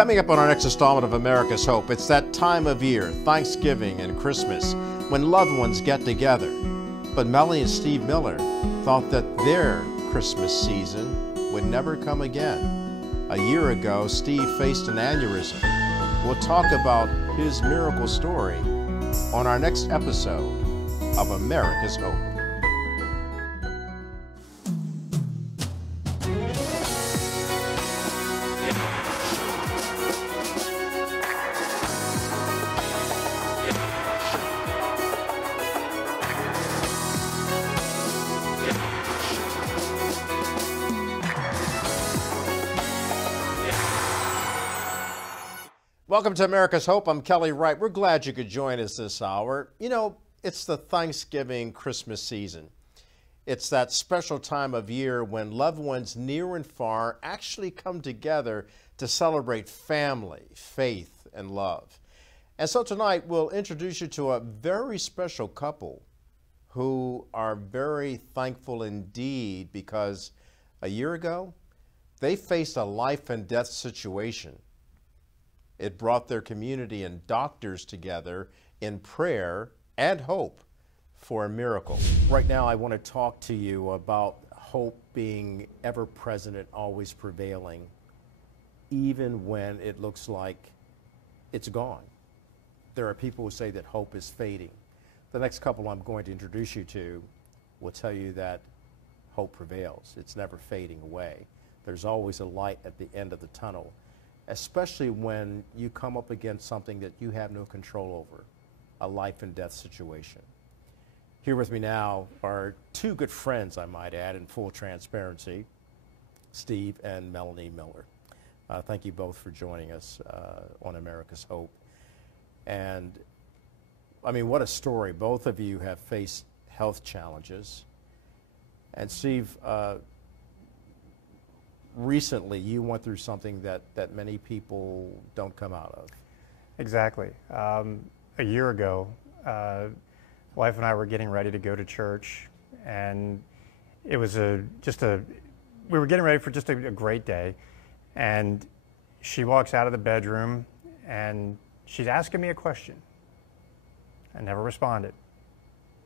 Coming up on our next installment of America's Hope, it's that time of year, Thanksgiving and Christmas, when loved ones get together. But Melanie and Steve Miller thought that their Christmas season would never come again. A year ago, Steve faced an aneurysm. We'll talk about his miracle story on our next episode of America's Hope. Welcome to America's Hope. I'm Kelly Wright. We're glad you could join us this hour. You know, it's the Thanksgiving Christmas season. It's that special time of year when loved ones near and far actually come together to celebrate family, faith, and love. And so tonight we'll introduce you to a very special couple who are very thankful indeed because a year ago they faced a life and death situation. It brought their community and doctors together in prayer and hope for a miracle. Right now, I want to talk to you about hope being ever present and always prevailing, even when it looks like it's gone. There are people who say that hope is fading. The next couple I'm going to introduce you to will tell you that hope prevails. It's never fading away. There's always a light at the end of the tunnel, especially when you come up against something that you have no control over, a life and death situation. Here with me now are two good friends, I might add, in full transparency, Steve and Melanie Miller. Thank you both for joining us on America's Hope. And I mean, what a story. Both of you have faced health challenges. And Steve, recently you went through something that many people don't come out of. Exactly. A year ago, wife and I were getting ready to go to church, and it was we were getting ready for just a great day, and she walks out of the bedroom and she's asking me a question. I never responded.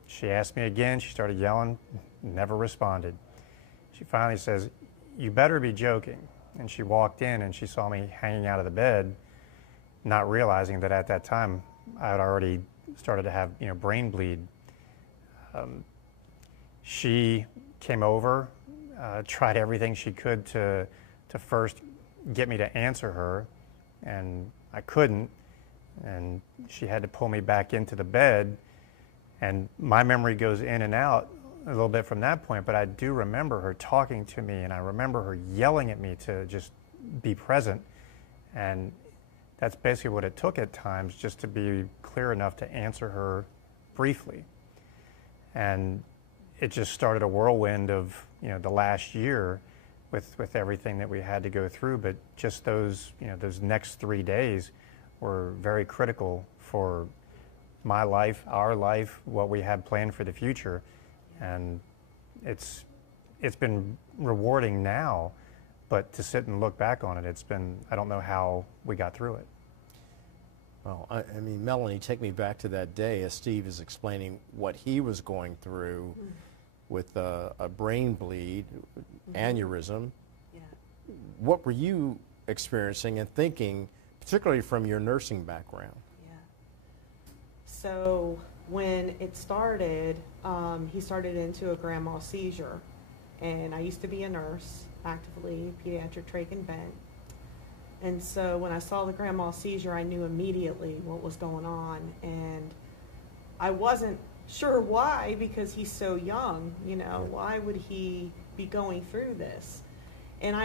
She asked me again, she started yelling, never responded. She finally says, "You better be joking." And she walked in and she saw me hanging out of the bed, not realizing that at that time I had already started to have, brain bleed. She came over, tried everything she could to first get me to answer her, and I couldn't. And she had to pull me back into the bed, and my memory goes in and out a little bit from that point, but I do remember her talking to me, and I remember her yelling at me to just be present. And that's basically what it took at times, just to be clear enough to answer her briefly. And it just started a whirlwind of, the last year with everything that we had to go through. But just those next 3 days were very critical for my life, our life, what we had planned for the future. And it's been rewarding now, but to sit and look back on it, I don't know how we got through it. Well, I mean, Melanie, take me back to that day as Steve is explaining what he was going through with a brain bleed, aneurysm. Yeah. What were you experiencing and thinking, particularly from your nursing background? Yeah. So when it started, he started into a grand mal seizure, and I used to be a nurse, actively pediatric trach and vent. And so when I saw the grand mal seizure, I knew immediately what was going on, and I wasn't sure why, because he's so young. Why would he be going through this? And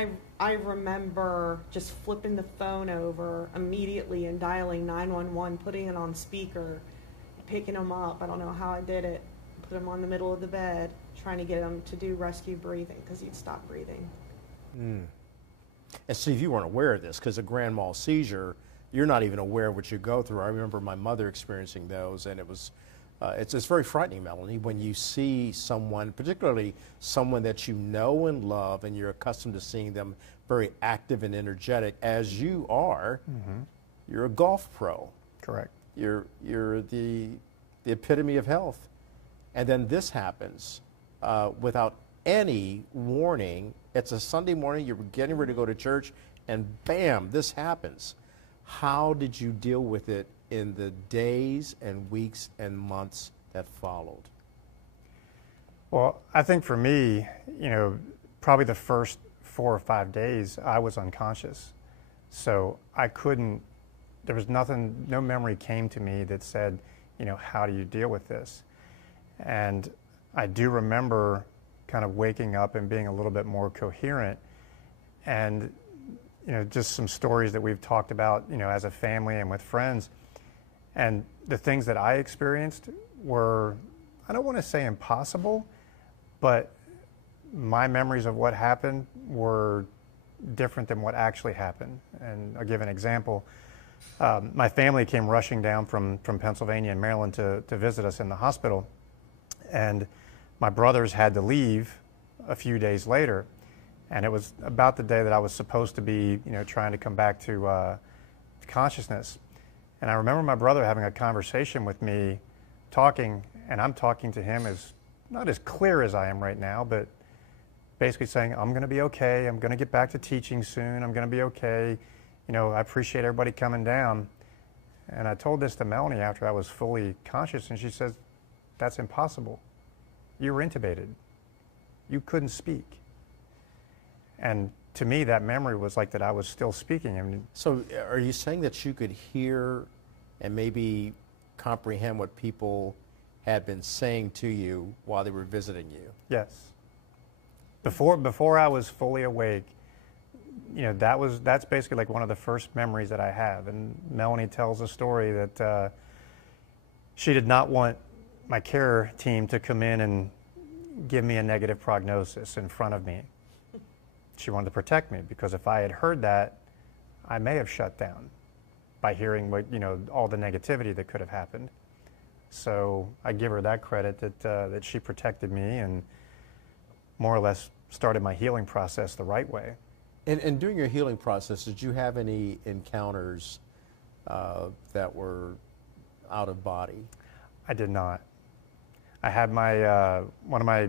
I remember just flipping the phone over immediately and dialing 911, putting it on speaker, picking him up. I don't know how I did it. Put him on the middle of the bed, trying to get him to do rescue breathing because he'd stopped breathing. And Steve, you weren't aware of this because a grand mal seizure, you're not even aware of what you go through. I remember my mother experiencing those, and it was It's very frightening, Melanie, when you see someone, particularly someone that you know and love, and you're accustomed to seeing them very active and energetic, as you are. Mm-hmm. You're a golf pro. Correct. You're the epitome of health. And then this happens without any warning. It's a Sunday morning, you're getting ready to go to church, and bam, this happens. How did you deal with it in the days and weeks and months that followed? Well, I think for me, probably the first 4 or 5 days, I was unconscious. So I couldn't, there was nothing, no memory came to me that said, how do you deal with this? And I do remember kind of waking up and being a little bit more coherent, and just some stories that we've talked about as a family and with friends. And the things that I experienced were, I don't want to say impossible, but my memories of what happened were different than what actually happened. And I'll give an example. My family came rushing down from Pennsylvania and Maryland to visit us in the hospital. And my brothers had to leave a few days later. And it was about the day that I was supposed to be, trying to come back to consciousness. And I remember my brother having a conversation with me, talking, and I'm talking to him as not as clear as I am right now, but basically saying, I'm going to be okay. I'm going to get back to teaching soon. I'm going to be okay. I appreciate everybody coming down. And I told this to Melanie after I was fully conscious, and she says, that's impossible. You were intubated. You couldn't speak. And to me, that memory was like that I was still speaking. I mean, so are you saying that you could hear and maybe comprehend what people had been saying to you while they were visiting you? Yes. Before I was fully awake, that's basically like one of the first memories that I have. And Melanie tells a story that she did not want my care team to come in and give me a negative prognosis in front of me. She wanted to protect me, because if I had heard that, I may have shut down by hearing what, all the negativity that could have happened. So I give her that credit that she protected me and more or less started my healing process the right way. And during your healing process, did you have any encounters that were out of body? I did not. I had my, one of my,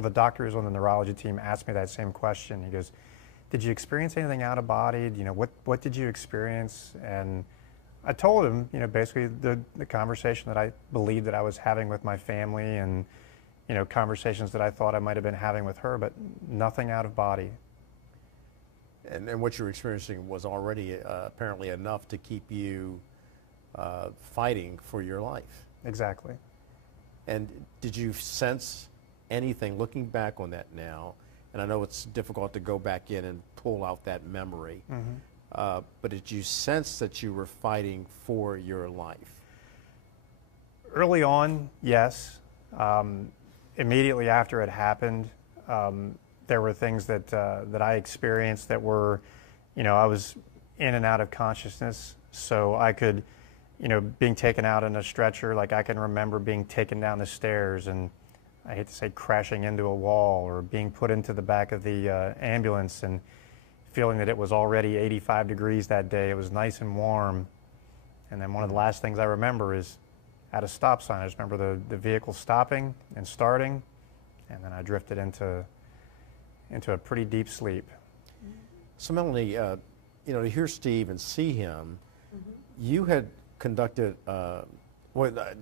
the doctors on the neurology team asked me that same question. He goes, did you experience anything out of body? What did you experience? And I told him, basically the conversation that I believed that I was having with my family, and, conversations that I thought I might have been having with her, but nothing out of body. And what you were experiencing was already apparently enough to keep you fighting for your life. Exactly. And did you sense anything, looking back on that now, and I know it's difficult to go back in and pull out that memory, but did you sense that you were fighting for your life? Early on, yes. Immediately after it happened, there were things that I experienced that were, I was in and out of consciousness, so I could, being taken out in a stretcher, like I can remember being taken down the stairs and, I hate to say, crashing into a wall, or being put into the back of the ambulance and feeling that it was already 85 degrees that day. It was nice and warm. And then one of the last things I remember is at a stop sign. I just remember the vehicle stopping and starting, and then I drifted into a pretty deep sleep. So Melanie, to hear Steve and see him, you had conducted,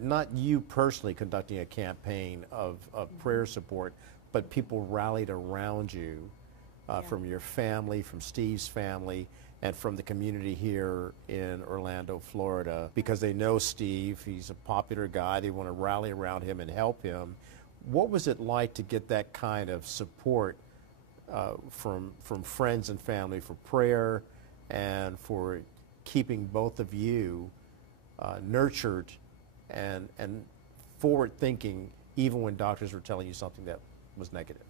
not you personally conducting a campaign of prayer support, but people rallied around you from your family, from Steve's family, and from the community here in Orlando, Florida, because they know Steve, he's a popular guy, they want to rally around him and help him. What was it like to get that kind of support from friends and family for prayer and for keeping both of you nurtured and forward thinking, even when doctors were telling you something that was negative?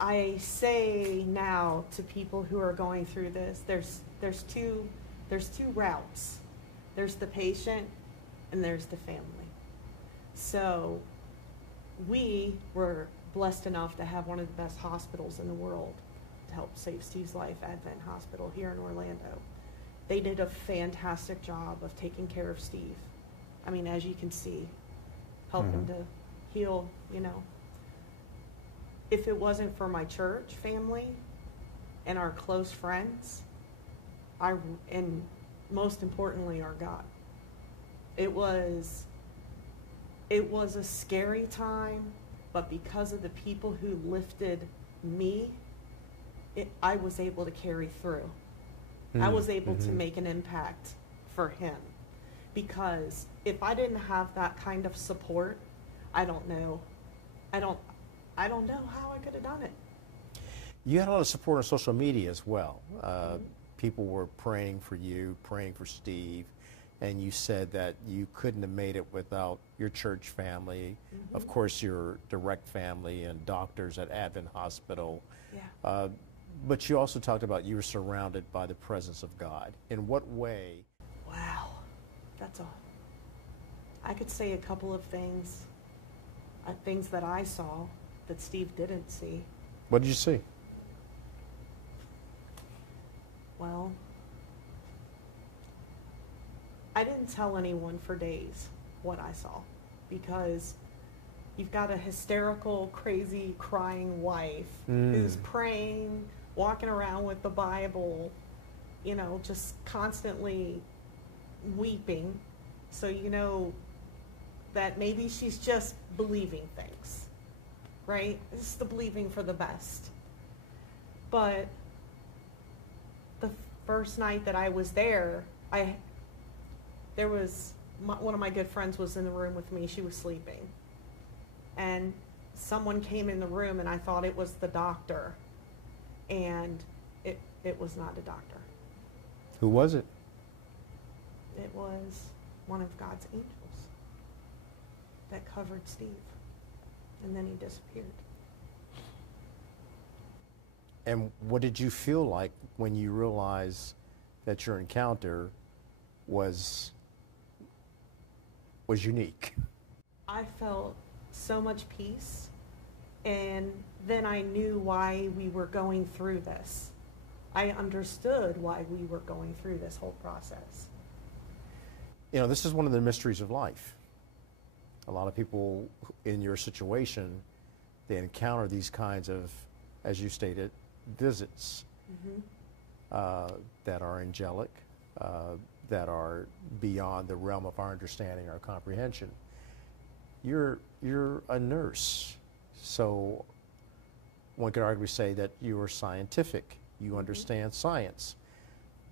I say now to people who are going through this, there's two routes. There's the patient and there's the family. So we were blessed enough to have one of the best hospitals in the world to help save Steve's life, Advent Hospital here in Orlando. They did a fantastic job of taking care of Steve. I mean, as you can see, help him to heal, you know. If it wasn't for my church family and our close friends, and most importantly, our God, it was a scary time, but because of the people who lifted me, I was able to carry through. I was able to make an impact for him, because if I didn't have that kind of support, I don't know how I could have done it. You had a lot of support on social media as well. People were praying for you, praying for Steve, and you said that you couldn't have made it without your church family, of course your direct family and doctors at Advent Hospital. Yeah. But you also talked about you were surrounded by the presence of God. In what way? Wow, that's all. I could say a couple of things that I saw that Steve didn't see. What did you see? Well, I didn't tell anyone for days what I saw, because you've got a hysterical, crazy, crying wife who's praying, walking around with the Bible, you know, just constantly weeping. So you know that maybe she's just believing things, right? It's the believing for the best. But the first night that I was there, one of my good friends was in the room with me. She was sleeping. And someone came in the room, and I thought it was the doctor. And it was not a doctor. Who was it? It was one of God's angels that covered Steve. And then he disappeared. And what did you feel like when you realized that your encounter was unique? I felt so much peace, and then I knew why we were going through this. I understood why we were going through this whole process. You know, this is one of the mysteries of life. A lot of people in your situation, they encounter these kinds of, as you stated, visits that are angelic, that are beyond the realm of our understanding or comprehension. You're a nurse, so one could arguably say that you are scientific. You understand science.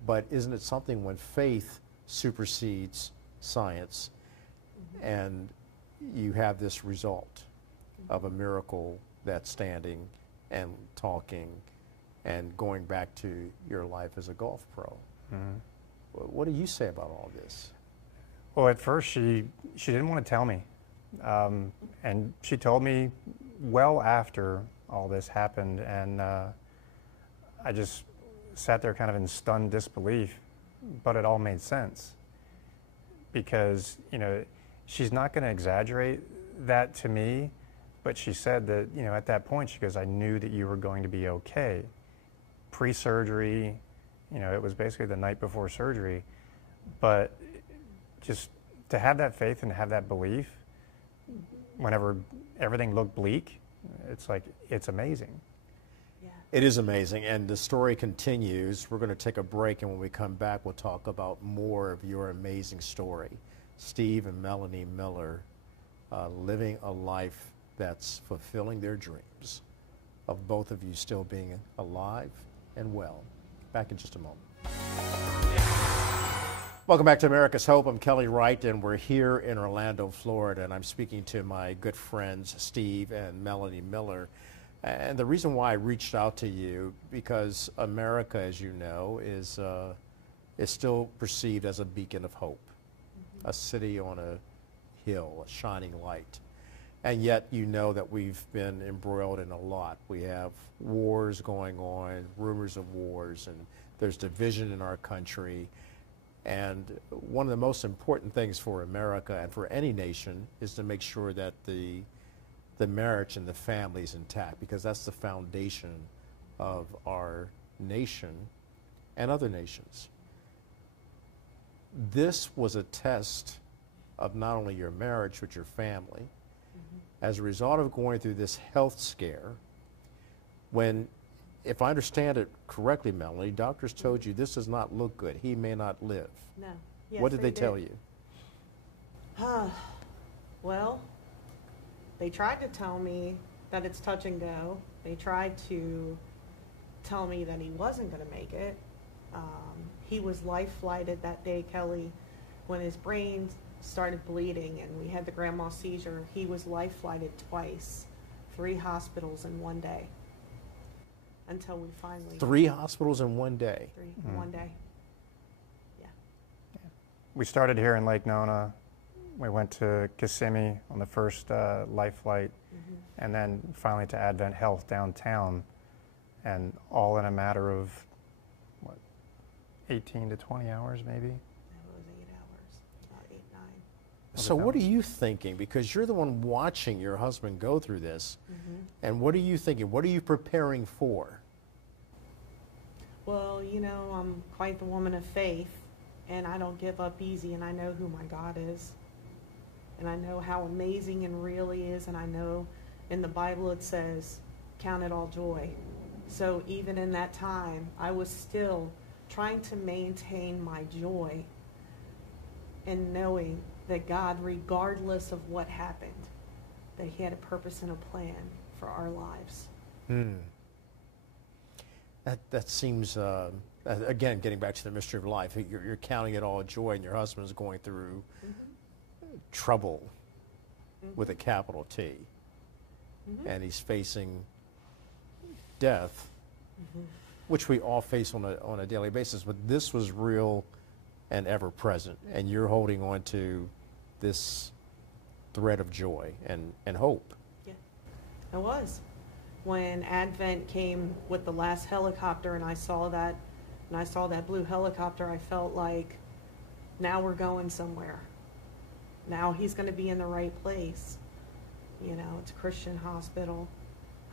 But isn't it something when faith supersedes science and you have this result of a miracle that's standing and talking and going back to your life as a golf pro? What do you say about all this? Well, at first she didn't want to tell me. And she told me well after all this happened, and I just sat there kind of in stunned disbelief, but it all made sense. Because, you know, she's not going to exaggerate that to me, but she said that, you know, at that point, she goes, I knew that you were going to be okay. Pre-surgery, you know, it was basically the night before surgery, but just to have that faith and have that belief, whenever everything looked bleak, it's like, it's amazing. Yeah. It is amazing, and the story continues. We're going to take a break, and when we come back, we'll talk about more of your amazing story. Steve and Melanie Miller living a life that's fulfilling their dreams of both of you still being alive and well. Back in just a moment. Welcome back to America's Hope. I'm Kelly Wright, and we're here in Orlando, Florida, and I'm speaking to my good friends, Steve and Melanie Miller. And the reason why I reached out to you, because America, as you know, is still perceived as a beacon of hope, a city on a hill, a shining light. And yet you know that we've been embroiled in a lot. We have wars going on, rumors of wars, and there's division in our country. And one of the most important things for America and for any nation is to make sure that the marriage and the family is intact, because that's the foundation of our nation and other nations. This was a test of not only your marriage, but your family. As a result of going through this health scare, when, if I understand it correctly, Melanie, doctors told you this does not look good. He may not live. No. Yes, What did they tell you? Well, they tried to tell me that it's touch and go. They tried to tell me that he wasn't going to make it. He was life flighted that day, Kelly, when his brain started bleeding and we had the grand mal seizure. He was life flighted twice, 3 hospitals in one day, until we finally 3 hospitals in one day. 3 in one day. Yeah. We started here in Lake Nona. We went to Kissimmee on the first life flight, and then finally to Advent Health downtown, and all in a matter of, what, 18 to 20 hours maybe? That was 8 hours, about 8, 9. So what are you thinking? Because you're the one watching your husband go through this. And what are you thinking? What are you preparing for? Well, you know, I'm quite the woman of faith, and I don't give up easy, and I know who my God is. And I know how amazing and real he is, and I know in the Bible it says, count it all joy. So even in that time, I was still trying to maintain my joy and knowing that God, regardless of what happened, that he had a purpose and a plan for our lives. That seems, again, getting back to the mystery of life, you're counting it all joy, and your husband's going through trouble with a capital T, and he's facing death, which we all face on a daily basis, but this was real and ever present, and you're holding on to this thread of joy and hope. Yeah, I was. When Advent came with the last helicopter and I saw that blue helicopter, I felt like now we're going somewhere. Now he's going to be in the right place. You know, it's a Christian hospital.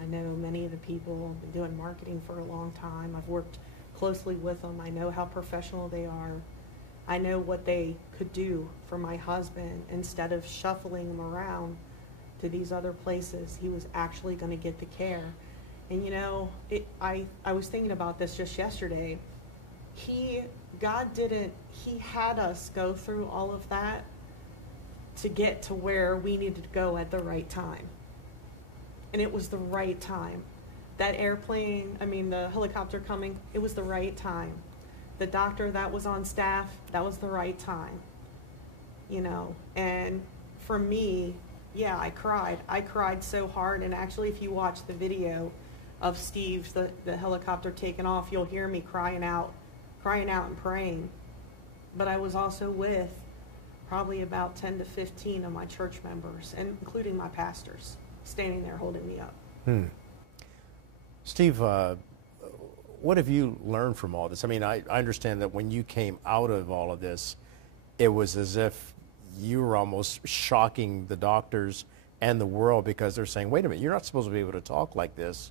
I know many of the people. I've been doing marketing for a long time. I've worked closely with them. I know how professional they are. I know what they could do for my husband. Instead of shuffling him around to these other places, he was actually going to get the care. And you know, I was thinking about this just yesterday. God he had us go through all of that to get to where we needed to go at the right time. And it was the right time. That the helicopter coming, it was the right time. The doctor that was on staff, that was the right time. You know, and for me, yeah, I cried. I cried so hard, and actually if you watch the video of Steve, the helicopter taking off, you'll hear me crying out and praying. But I was also with probably about 10 to 15 of my church members, and including my pastors, standing there holding me up. Steve, what have you learned from all this? I mean, I understand that when you came out of all of this, it was as if you were almost shocking the doctors and the world, because they're saying, wait a minute, you're not supposed to be able to talk like this,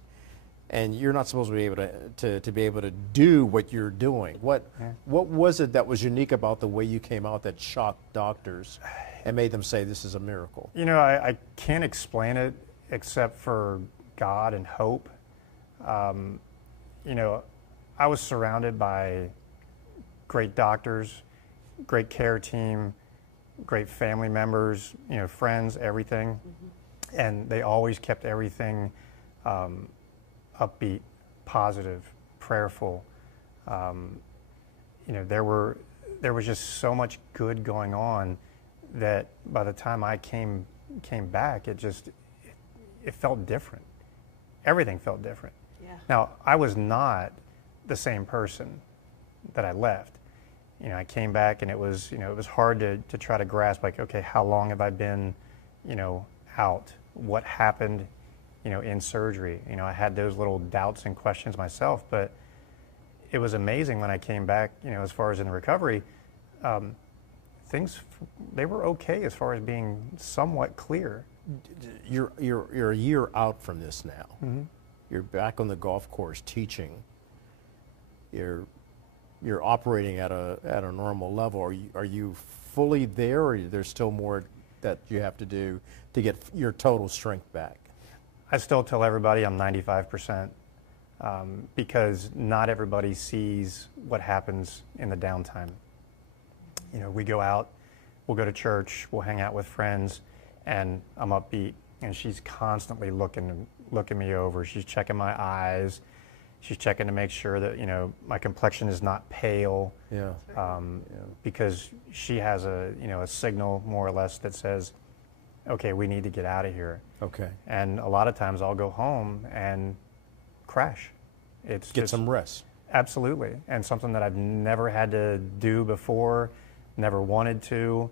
and you're not supposed to be able to be able to do what you're doing. What was it that was unique about the way you came out that shocked doctors and made them say this is a miracle? You know, I can't explain it except for God and hope. You know, I was surrounded by great doctors, great care team, great family members, you know, friends, everything. And they always kept everything upbeat, positive, prayerful. You know, there was just so much good going on that by the time I came back, it felt different. Everything felt different. Yeah. Now, I was not the same person that I left. You know, I came back and it was hard to try to grasp, like, okay, how long have I been, you know, out? What happened, you know, in surgery? You know, I had those little doubts and questions myself, but it was amazing when I came back, you know, as far as in the recovery, things, they were okay as far as being somewhat clear. You're a year out from this now. Mm-hmm. You're back on the golf course teaching. You're operating at a normal level. Are you fully there, or is there still more that you have to do to get your total strength back? I still tell everybody I'm 95%, because not everybody sees what happens in the downtime. You know, we go out, we'll go to church, we'll hang out with friends, and I'm upbeat, and she's constantly looking me over. She's checking my eyes. She's checking to make sure that, you know, my complexion is not pale. Yeah. Because she has a signal more or less that says, okay, we need to get out of here. Okay. And a lot of times I'll go home and crash. It's get just, some rest. Absolutely. And something that I've never had to do before, never wanted to,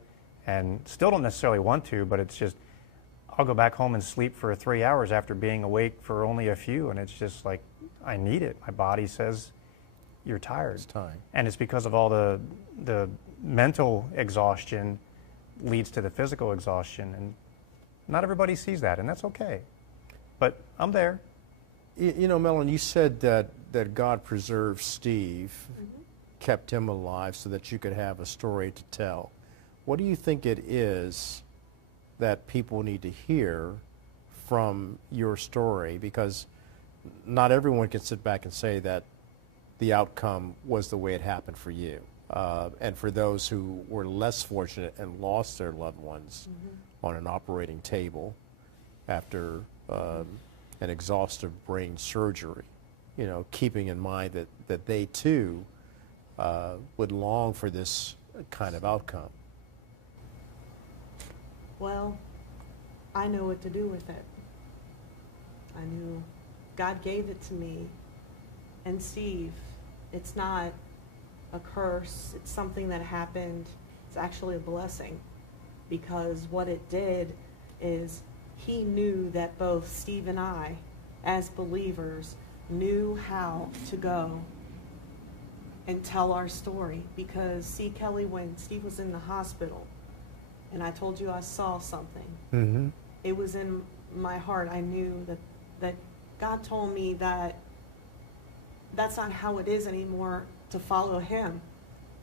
and still don't necessarily want to, but it's just, I'll go back home and sleep for 3 hours after being awake for only a few, and it's just like, I need it. My body says, you're tired. It's time. And it's because of all the mental exhaustion leads to the physical exhaustion, and not everybody sees that, and that's okay. But I'm there. You know, Melanie, you said that God preserved Steve, mm-hmm. kept him alive so that you could have a story to tell. What do you think it is that people need to hear from your story? Because not everyone can sit back and say that the outcome was the way it happened for you. And for those who were less fortunate and lost their loved ones mm-hmm. on an operating table after an exhaustive brain surgery, you know, keeping in mind that they too would long for this kind of outcome. Well, I know what to do with it. I knew God gave it to me. And Steve, it's not a curse. It's something that happened. It's actually a blessing, because what it did is he knew that both Steve and I, as believers, knew how to go and tell our story. Because, see, Kelly, when Steve was in the hospital, and I told you I saw something, mm-hmm. it was in my heart. I knew that God told me that that's not how it is anymore to follow him.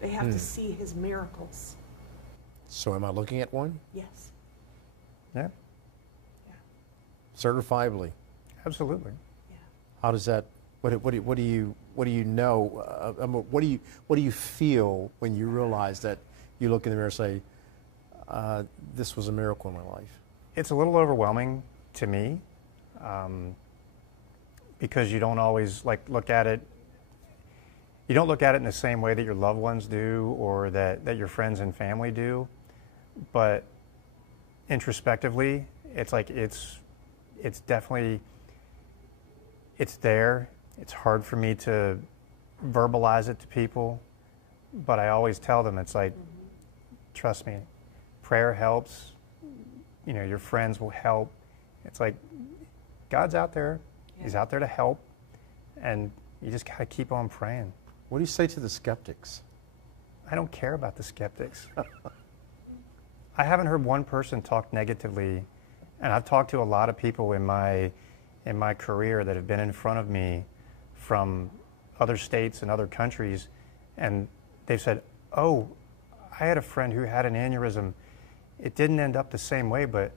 They have to see his miracles. So am I looking at one? Yes. Yeah. Yeah. Certifiably. Absolutely. Yeah. How does that? What do you know? What do you feel when you realize that you look in the mirror and say, "This was a miracle in my life"? It's a little overwhelming to me, because you don't always look at it. You don't look at it in the same way that your loved ones do, or that your friends and family do. But introspectively, it's like it's definitely, it's there. It's hard for me to verbalize it to people, but I always tell them, it's like, trust me, prayer helps. You know, your friends will help. It's like, God's out there. Yeah. He's out there to help, and you just got to keep on praying. What do you say to the skeptics? I don't care about the skeptics. I haven't heard one person talk negatively, and I've talked to a lot of people in my career that have been in front of me from other states and other countries, and they've said, "Oh, I had a friend who had an aneurysm. It didn't end up the same way, but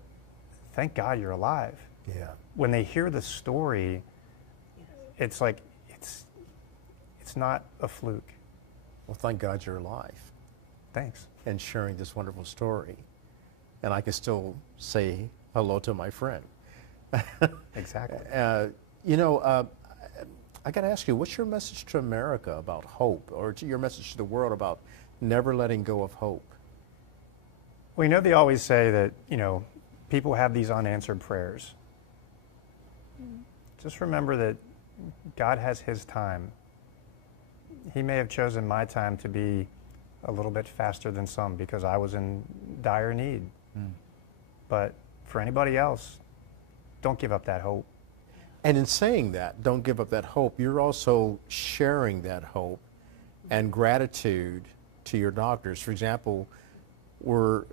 thank God you're alive." Yeah. When they hear the story, it's like it's not a fluke. Well, thank God you're alive. Thanks. And sharing this wonderful story. And I can still say hello to my friend. Exactly. You know, I got to ask you, what's your message to America about hope, or your message to the world about never letting go of hope? Well, you know, they always say that, you know, people have these unanswered prayers. Just remember that God has his time. He may have chosen my time to be a little bit faster than some because I was in dire need. But for anybody else, don't give up that hope. And in saying that, don't give up that hope, you're also sharing that hope and gratitude to your doctors? For example, we're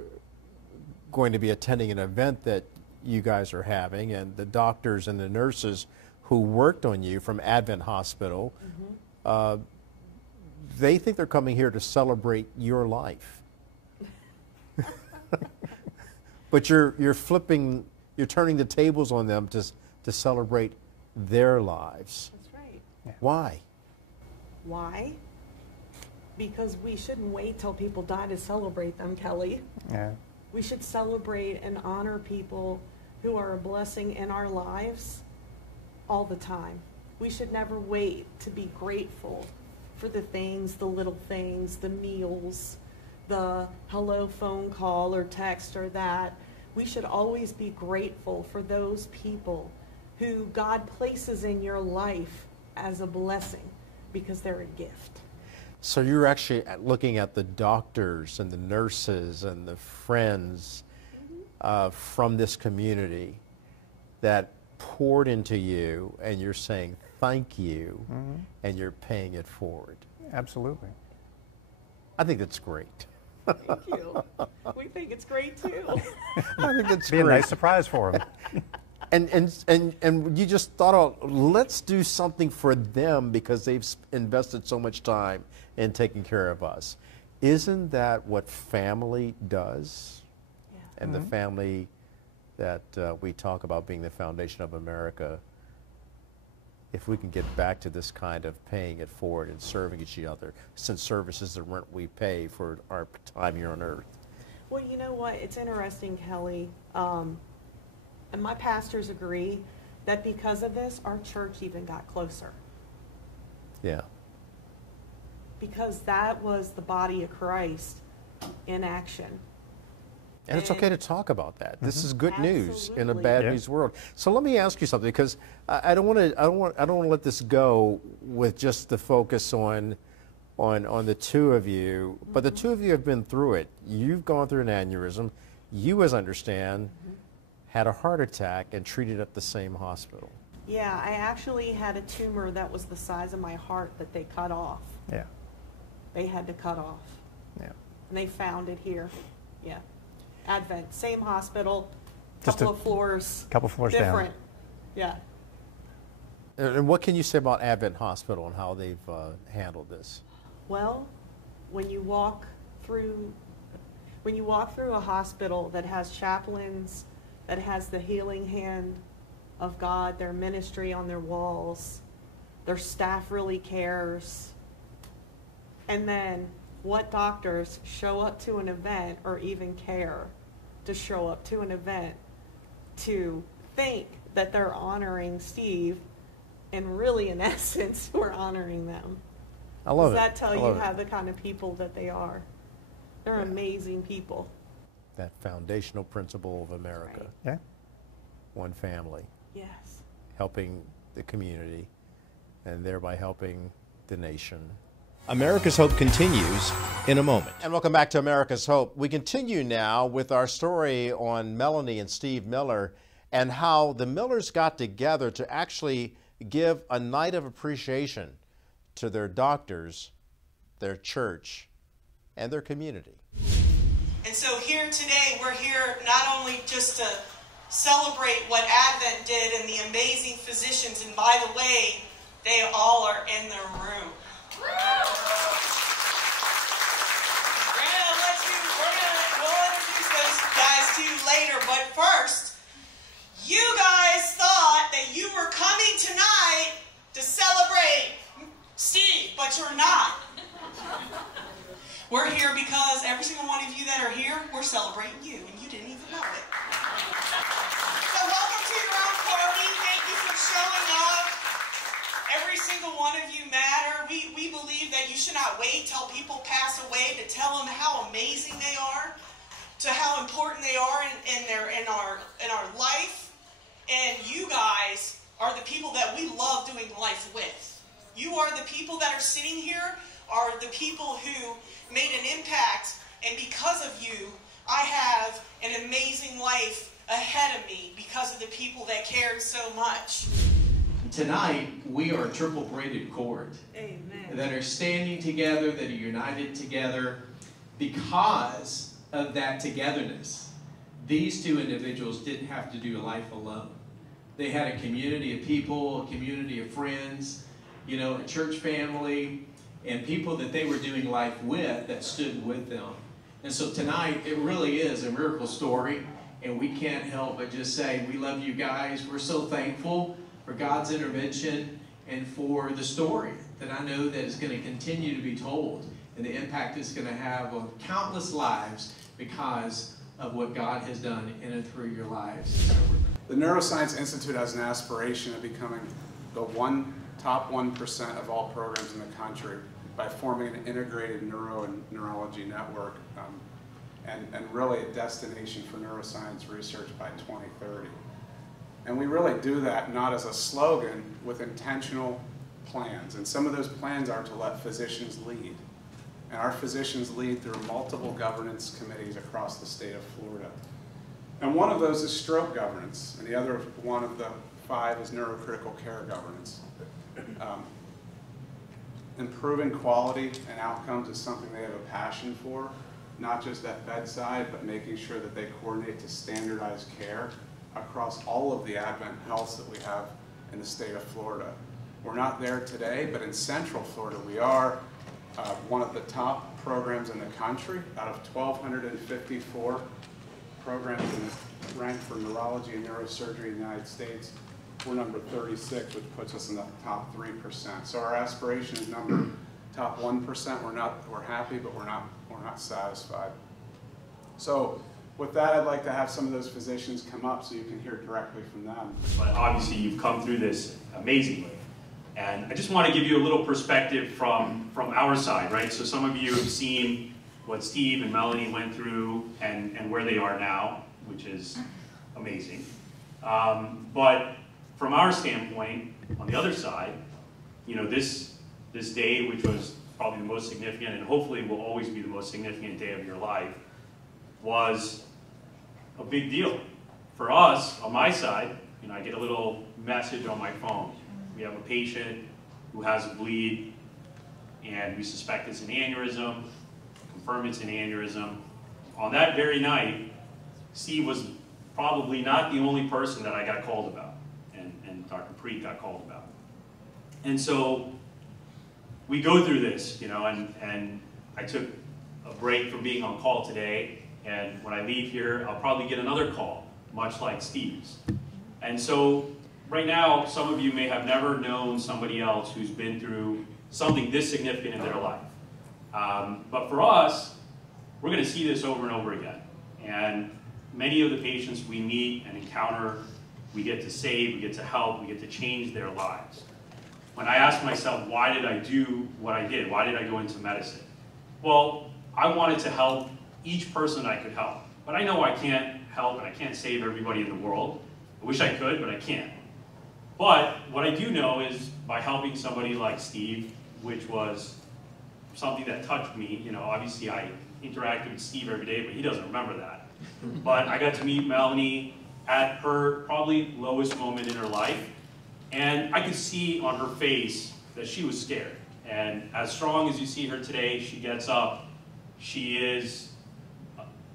going to be attending an event that you guys are having, and the doctors and the nurses who worked on you from Advent Hospital, they think they're coming here to celebrate your life. But you're turning the tables on them to celebrate their lives. That's right. Yeah. Why? Why? Because we shouldn't wait till people die to celebrate them, Kelly. Yeah. We should celebrate and honor people who are a blessing in our lives all the time. We should never wait to be grateful for the things, the little things, the meals, the hello phone call or text or that. We should always be grateful for those people who God places in your life as a blessing because they're a gift. So you're actually looking at the doctors and the nurses and the friends from this community that poured into you, and you're saying thank you, and you're paying it forward. Absolutely. I think that's great. Thank you. We think it's great too. I think that's Be a great. nice surprise for them. And you just thought, oh, let's do something for them because they've invested so much time in taking care of us. Isn't that what family does? Yeah. And the family that we talk about being the foundation of America, if we can get back to this kind of paying it forward and serving each other, since service is the rent we pay for our time here on earth. Well, you know what? It's interesting, Kelly. And my pastors agree that because of this, our church even got closer. Yeah. Because that was the body of Christ in action. And it's okay to talk about that. This is good news in a Absolutely. bad Yeah. news world. So let me ask you something, because I don't want to let this go with just the focus on the two of you. But the two of you have been through it. You've gone through an aneurysm. You, as I understand, had a heart attack and treated at the same hospital. Yeah, I actually had a tumor that was the size of my heart that they cut off. Yeah. They had to cut off. Yeah. And they found it here. Yeah. Advent, same hospital, Just couple of floors. couple floors down. different. Yeah. And what can you say about Advent Hospital and how they've handled this? Well, when you walk through a hospital that has chaplains, that has the healing hand of God, their ministry on their walls, their staff really cares. And then what doctors show up to an event or even care to show up to an event to think that they're honoring Steve, and really in essence we're honoring them. I love it. Does that tell I you love it. how the kind of people that they are? They're amazing people. That foundational principle of America, Right. Yeah. one family, Yes. helping the community, and thereby helping the nation. America's Hope continues in a moment. And welcome back to America's Hope. We continue now with our story on Melanie and Steve Miller and how the Millers got together to actually give a night of appreciation to their doctors, their church, and their community. And so here today, we're here not only just to celebrate what Advent did and the amazing physicians, and by the way, they all are in the room. We'll introduce those guys to you later, but first, you guys thought that you were coming tonight to celebrate Steve, but you're not. We're here because every single one of you that are here, we're celebrating you, and you didn't even know it. So welcome to your own party. Thank you for showing up. Every single one of you matter. We believe that you should not wait till people pass away to tell them how amazing they are, to how important they are in our life. And you guys are the people that we love doing life with. You are the people that are sitting here, are the people who made an impact, and because of you, I have an amazing life ahead of me because of the people that cared so much. tonight we are a triple braided cord. Amen. That are standing together, that are united together because of that togetherness. These two individuals didn't have to do life alone. They had a community of people, a community of friends, you know, a church family, and people that they were doing life with that stood with them. And so tonight, it really is a miracle story, and we can't help but just say, we love you guys. We're so thankful for God's intervention and for the story that I know that is going to continue to be told, and the impact it's going to have on countless lives because of what God has done in and through your lives. The Neuroscience Institute has an aspiration of becoming the top 1% of all programs in the country by forming an integrated neuro and neurology network and really a destination for neuroscience research by 2030. And we really do that not as a slogan, with intentional plans. And some of those plans are to let physicians lead. And our physicians lead through multiple governance committees across the state of Florida. And one of those is stroke governance, and the other one of the 5 is neurocritical care governance. Improving quality and outcomes is something they have a passion for, not just at bedside, but making sure that they coordinate to standardized care across all of the Advent healths that we have in the state of Florida. We're not there today, but in Central Florida we are one of the top programs in the country. Out of 1,254 programs ranked for neurology and neurosurgery in the United States, we're number 36, which puts us in the top 3%. So our aspiration is top 1%. We're happy, but we're not satisfied. So with that, I'd like to have some of those physicians come up so you can hear directly from them. But obviously you've come through this amazingly. And I just want to give you a little perspective from our side, right? So some of you have seen what Steve and Melanie went through and where they are now, which is amazing. But from our standpoint, on the other side, you know, this day, which was probably the most significant and hopefully will always be the most significant day of your life, was a big deal. For us, on my side, you know, I get a little message on my phone. We have a patient who has a bleed, and we suspect it's an aneurysm, confirm it's an aneurysm. On that very night, Steve was probably not the only person that I got called about, and Dr. Preet got called about. And so we go through this, you know, and I took a break from being on call today, and when I leave here, I'll probably get another call, much like Steve's. And so right now, some of you may have never known somebody else who's been through something this significant in their life. But for us, we're going to see this over and over again. And many of the patients we meet and encounter, we get to save, we get to help, we get to change their lives. When I ask myself, why did I do what I did? Why did I go into medicine? Well, I wanted to help each person I could help. But I know I can't help and I can't save everybody in the world. I wish I could, but I can't. But what I do know is by helping somebody like Steve, which was something that touched me, you know, obviously I interacted with Steve every day, but he doesn't remember that. But I got to meet Melanie at her probably lowest moment in her life, and I could see on her face that she was scared. And as strong as you see her today, she gets up. She is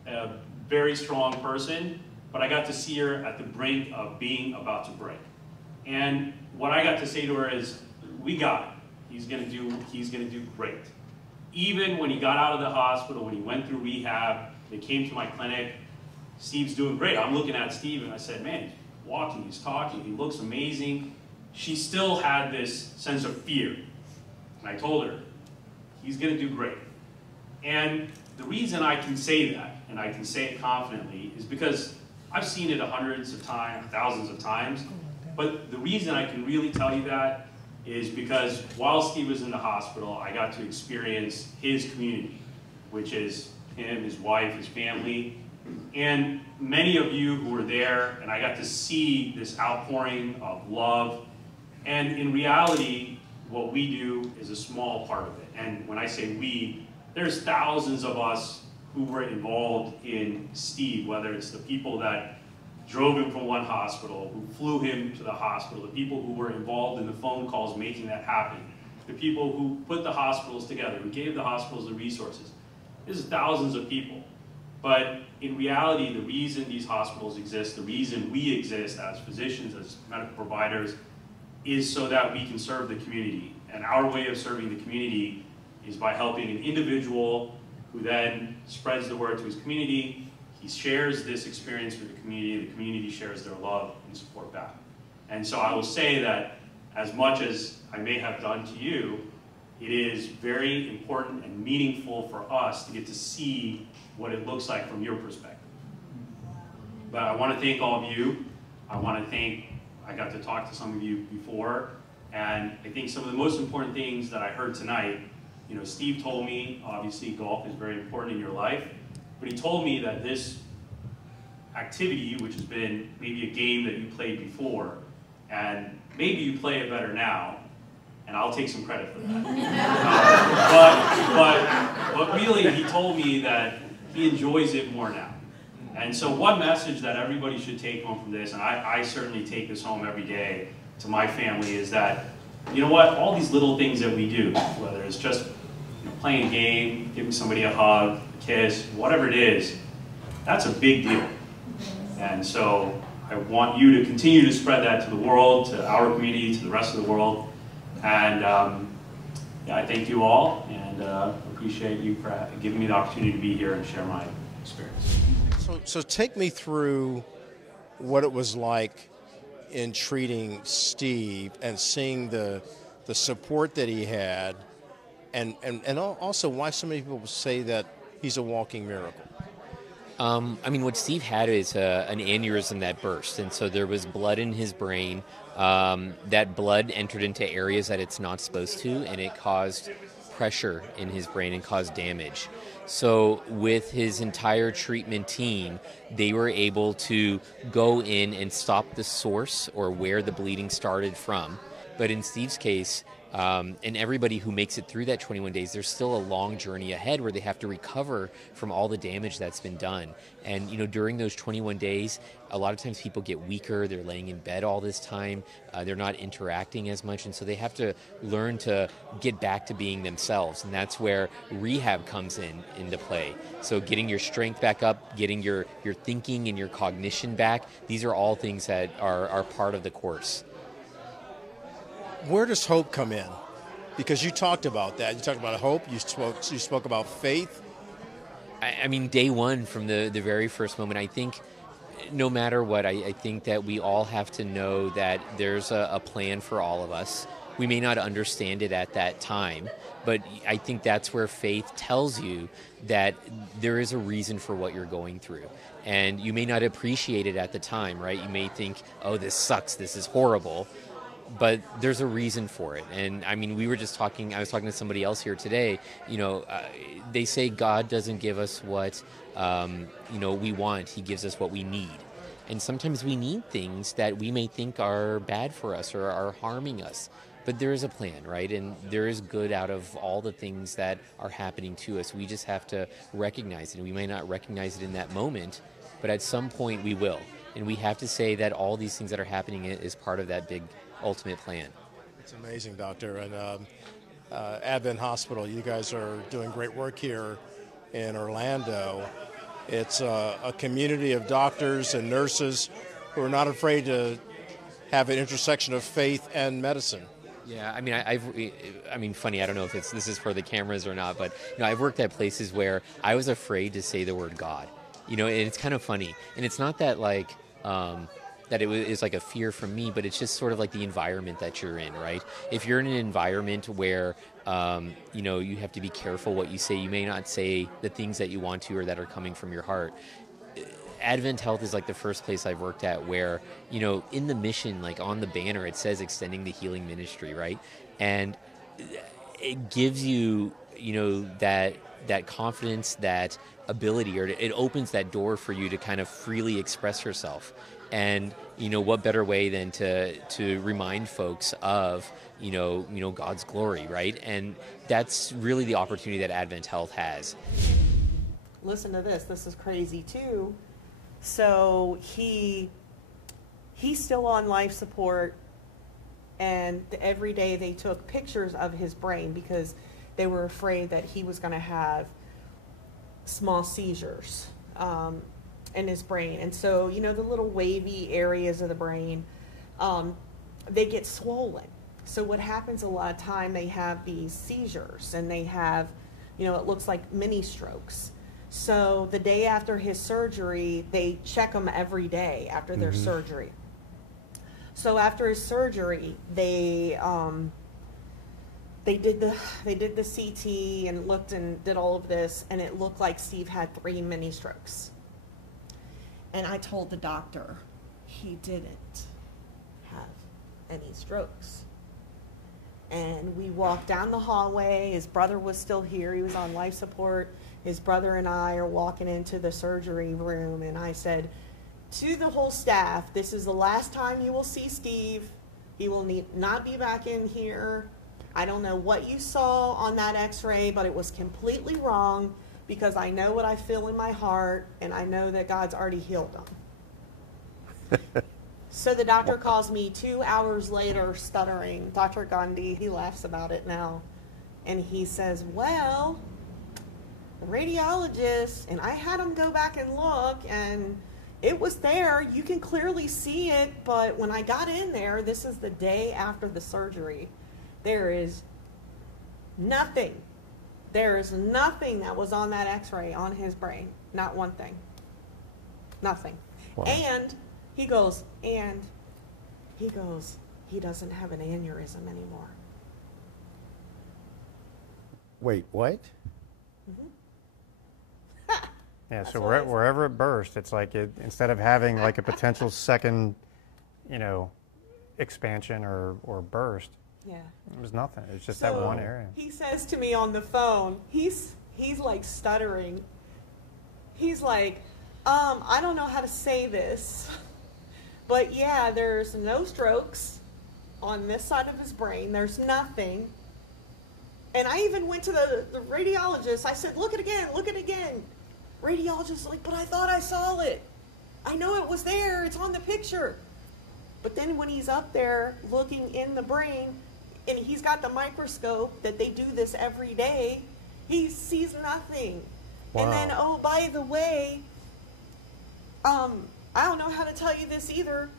a very strong person, but I got to see her at the brink of being about to break. And what I got to say to her is, we got it. He's gonna do great. Even when he got out of the hospital, when he went through rehab, they came to my clinic, Steve's doing great. I'm looking at Steve and I said, man, he's walking, he's talking, he looks amazing. She still had this sense of fear. And I told her, he's gonna do great. And the reason I can say that, and I can say it confidently, is because I've seen it hundreds of times, thousands of times. But the reason I can really tell you that is because while Steve was in the hospital, I got to experience his community, which is him, his wife, his family, and many of you who were there, and I got to see this outpouring of love. And in reality, what we do is a small part of it. And when I say we, there's thousands of us who were involved in Steve, whether it's the people that drove him from one hospital, who flew him to the hospital, the people who were involved in the phone calls making that happen, the people who put the hospitals together, who gave the hospitals the resources. This is thousands of people. But in reality, the reason these hospitals exist, the reason we exist as physicians, as medical providers, is so that we can serve the community. And our way of serving the community is by helping an individual who then spreads the word to his community. He shares this experience with the community shares their love and support back. And so I will say that as much as I may have done to you, it is very important and meaningful for us to get to see what it looks like from your perspective. But I want to thank all of you. I got to talk to some of you before, and I think some of the most important things that I heard tonight, you know, Steve told me, obviously golf is very important in your life, but he told me that this activity, which has been maybe a game that you played before, and maybe you play it better now, and I'll take some credit for that. But really, he told me that he enjoys it more now. And so one message that everybody should take home from this, and I certainly take this home every day to my family, is that, you know what, all these little things that we do, whether it's just playing a game, giving somebody a hug, a kiss, whatever it is, that's a big deal. And so I want you to continue to spread that to the world, to our community, to the rest of the world. And yeah, I thank you all, and appreciate you for giving me the opportunity to be here and share my experience. So take me through what it was like in treating Steve and seeing the support that he had, and also why so many people say that he's a walking miracle. I mean, what Steve had is an aneurysm that burst, and so there was blood in his brain. That blood entered into areas that it's not supposed to, and it caused pressure in his brain and caused damage. So with his entire treatment team, they were able to go in and stop the source or where the bleeding started from. But in Steve's case, and everybody who makes it through that 21 days, there's still a long journey ahead where they have to recover from all the damage that's been done. And, you know, during those 21 days, a lot of times people get weaker, they're laying in bed all this time, they're not interacting as much, and so they have to learn to get back to being themselves, and that's where rehab comes into play. So getting your strength back up, getting your thinking and your cognition back, these are all things that are part of the course. Where does hope come in? Because you talked about that. You talked about hope. You spoke about faith. I mean, day one, from the very first moment, I think no matter what, I think that we all have to know that there's a plan for all of us. We may not understand it at that time, but I think that's where faith tells you that there is a reason for what you're going through. And you may not appreciate it at the time, right? You may think, oh, this sucks, this is horrible. But there's a reason for it. And I mean, I was talking to somebody else here today, you know, they say God doesn't give us what, you know, we want, he gives us what we need. And sometimes we need things that we may think are bad for us or are harming us. But there is a plan, right? And there is good out of all the things that are happening to us. We just have to recognize it. And we may not recognize it in that moment, but at some point we will. And we have to say that all these things that are happening is part of that big ultimate plan. It's amazing, Doctor. And Advent Hospital, you guys are doing great work here in Orlando. It's a community of doctors and nurses who are not afraid to have an intersection of faith and medicine. Yeah, I mean, funny, I don't know if this is for the cameras or not, but you know, I've worked at places where I was afraid to say the word God. You know, and it's kind of funny. And it's not that like that is like a fear from me, but it's just sort of like the environment that you're in, right? If you're in an environment where, you know, you have to be careful what you say, you may not say the things that you want to or that are coming from your heart. Advent Health is like the first place I've worked at where, you know, in the mission, like on the banner, it says extending the healing ministry, right? And it gives you, you know, that confidence, that ability, or it opens that door for you to kind of freely express yourself. And, you know, what better way than to remind folks of, you know, God's glory, right? And that's really the opportunity that Advent Health has. Listen to this. This is crazy too. So he's still on life support, and every day they took pictures of his brain because they were afraid that he was going to have small seizures in his brain. And so, you know, the little wavy areas of the brain, they get swollen. So what happens a lot of time, they have these seizures, and they have, you know, it looks like mini strokes. So the day after his surgery, they check him every day after their surgery. So after his surgery, they did the CT and looked and did all of this, and it looked like Steve had 3 mini strokes. And I told the doctor he didn't have any strokes. And we walked down the hallway. His brother was still here. He was on life support. His brother and I are walking into the surgery room, and I said to the whole staff, this is the last time you will see Steve. He will not be back in here. I don't know what you saw on that x-ray, but it was completely wrong, because I know what I feel in my heart, and I know that God's already healed him. So the doctor calls me 2 hours later, stuttering. Dr. Gandhi, he laughs about it now. And he says, well, the radiologist, and I had him go back and look, and it was there. You can clearly see it, but when I got in there, this is the day after the surgery, there is nothing. There is nothing that was on that x-ray on his brain. Not one thing. Nothing. Wow. And he goes, he doesn't have an aneurysm anymore. Wait, what? Yeah, so what I said. wherever it burst, it's like instead of having like a potential second, you know, expansion or burst, Yeah. it was nothing. It's just that one area. He says to me on the phone, he's like stuttering. He's like, I don't know how to say this, but yeah, there's no strokes on this side of his brain. There's nothing. And I even went to the radiologist. I said, look it again, look it again. Radiologist like, but I thought I saw it. I know it was there. It's on the picture. But then when he's up there looking in the brain, and he's got the microscope that they do this every day, he sees nothing. Wow. And then, oh, by the way, I don't know how to tell you this either,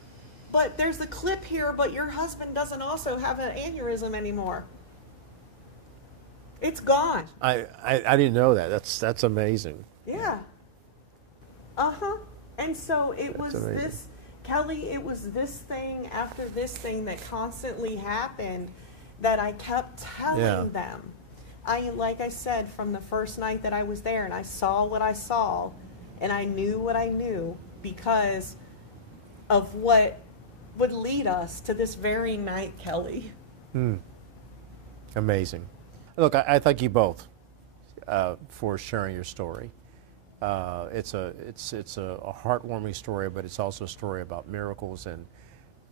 but there's a clip here, but your husband doesn't also have an aneurysm anymore. It's gone. I didn't know that. That's amazing. Yeah. Uh-huh. And so it was amazing. this, Kelly, it was this thing after this thing that constantly happened that I kept telling them. Like I said, from the first night that I was there, and I saw what I saw, and I knew what I knew because of what would lead us to this very night, Kelly. Amazing. Look, I thank you both for sharing your story. It's a heartwarming story, but it's also a story about miracles, and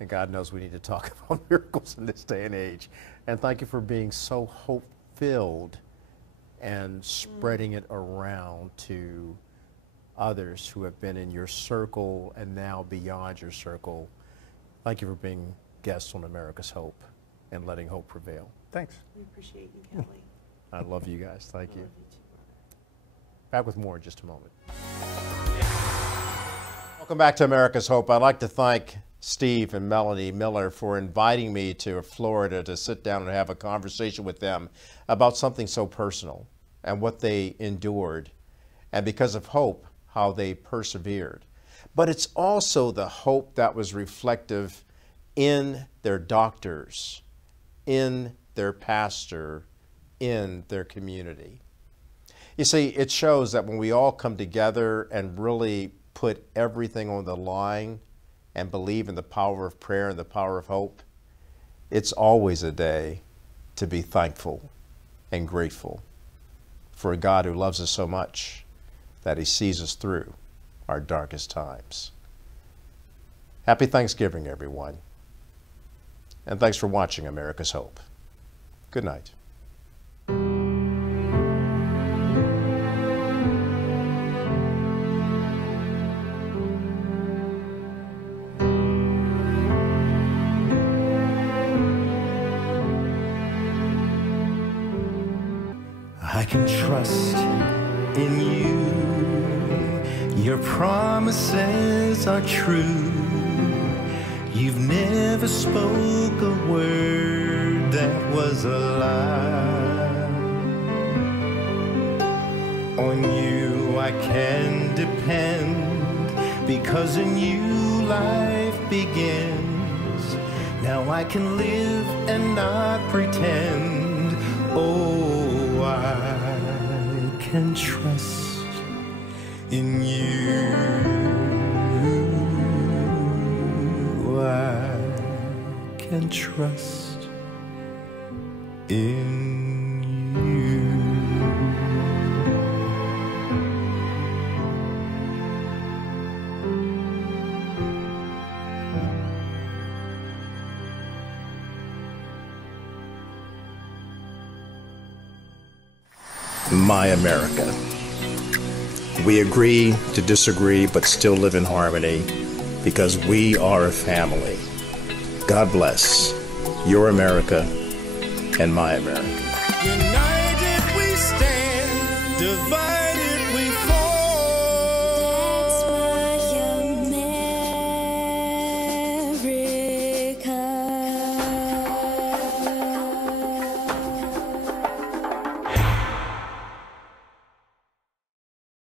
God knows we need to talk about miracles in this day and age. And thank you for being so hope-filled and spreading it around to others who have been in your circle and now beyond your circle. Thank you for being guests on America's Hope and letting hope prevail. Thanks. We appreciate you, Kelly. I love you guys. Thank you. Love you too, brother. Back with more in just a moment. Welcome back to America's Hope. I'd like to thank Steve and Melanie Miller for inviting me to Florida to sit down and have a conversation with them about something so personal and what they endured, and because of hope, how they persevered. But it's also the hope that was reflective in their doctors, in their pastor, in their community. You see, it shows that when we all come together and really put everything on the line and believe in the power of prayer and the power of hope, it's always a day to be thankful and grateful for a God who loves us so much that he sees us through our darkest times. Happy Thanksgiving, everyone. And thanks for watching America's Hope. Good night. can trust in you. Your promises are true. You've never spoke a word that was a lie. On you I can depend, because in you life begins. Now I can live and not pretend. Oh, I can trust in you. I can trust in you. My America. We agree to disagree, but still live in harmony, because we are a family. God bless your America and my America.